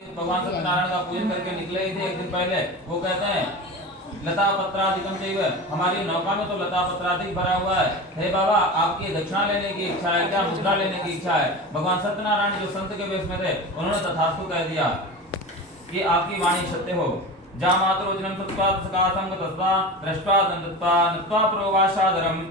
भगवान सत्यनारायण का पूजन करके निकले ही थे एक दिन पहले। वो कहते हैं लता पत्राधिकम चाहिए, हमारी नौका में तो लता पत्राधिक भरा हुआ है। हे बाबा, आपकी दक्षिणा लेने की इच्छा है क्या, मुद्रा लेने की इच्छा है? भगवान सत्यनारायण जो संत के वेश में थे उन्होंने तथास्तु कह दिया कि आपकी वाणी सत्य हो। जा मातरोजनम सत्वा सकासम तस्वा दृष्ट्वा दंतत्वा नत्वा प्रोवाशादरम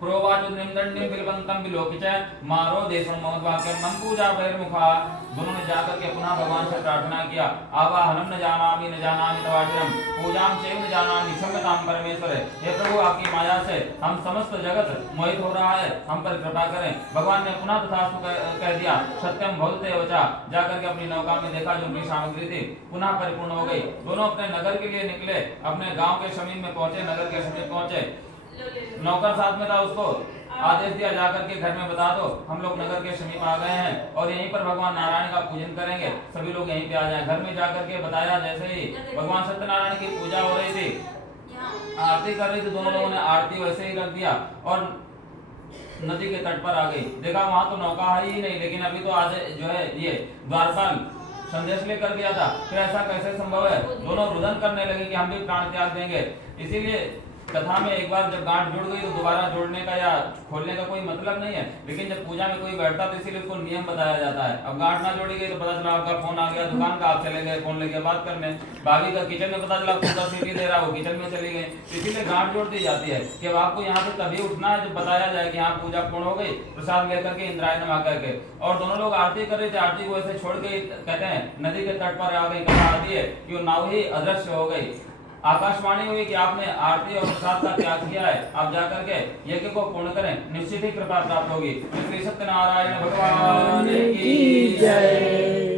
प्रोवाचुद्रिम दंडिम बिलबंतम बिलोकिच मारो देशम ममद्वाक्यम मम पूजा बहिर्मुखा। दोनों ने जाकर के पुनः भगवान से प्रार्थना किया, आवाहनम न जानामि तवाचरम पूजाम चैव न जानामि क्षम्यताम परमेश्वर। हे प्रभु, आपकी माया से हम समस्त जगत मोहित हो रहा है, हम पर कृपा करें। भगवान ने पुनः तथास्तु कह दिया। सत्यम भवते वचा, जाकर के अपनी नौका में देखा जो उनकी सामग्री थी पुनः परिपूर्ण हो गई। दोनों अपने नगर के लिए निकले, अपने गांव के समीप में पहुंचे, नगर के समीप पहुंचे। नौकर साथ में था, उसको आदेश दिया जाकर के घर में बता दो हम लोग नगर के समीप आ गए हैं और यहीं पर भगवान नारायण का पूजन करेंगे, सभी लोग यहीं पे आ जाएं। घर में जाकर के बताया। जैसे ही भगवान सत्यनारायण की पूजा हो रही थी, आरती कर रही थी, दोनों लोगों ने आरती वैसे ही रख दिया और नदी के तट पर आ गई। देखा वहां तो नौका है ही नहीं, लेकिन अभी तो आज जो है ये द्वारपाल संदेश लेकर गया था। फिर ऐसा कैसे संभव है? दोनों रुदन करने लगे कि हम भी प्राण त्याग देंगे। इसीलिए कथा में एक बार जब गांठ जुड़ गई तो दोबारा जोड़ने का या खोलने का कोई मतलब नहीं है, लेकिन जब पूजा में कोई बैठता तो इसीलिए उसको नियम बताया जाता है। अब गांठ ना जोड़ी गई तो पता चला आपका फोन आ गया दुकान का, आप चले गए फोन लेके बात करने। भाभी का किचन में पता चला पूजा सीटी दे रहा, वो किचन में चली गई। इसीलिए गांठ जोड़ दी जाती है कि अब आपको यहाँ से तभी उठना है जब बताया जाए कि हाँ पूजा पूर्ण हो गई, प्रसाद लेकर के इंद्राय नमा करके। और दोनों लोग आरती कर रहे थे, आरती को ऐसे छोड़ के कहते हैं नदी के तट पर आ गई। कथा आती है कि वो नाव ही अदृश्य हो गई। आकाशवाणी हुई कि आपने आरती और प्रसाद का त्याग किया है, आप जाकर के यज्ञ को पूर्ण करें, निश्चित ही कृपा प्राप्त होगी। श्री सत्यनारायण भगवान की जय।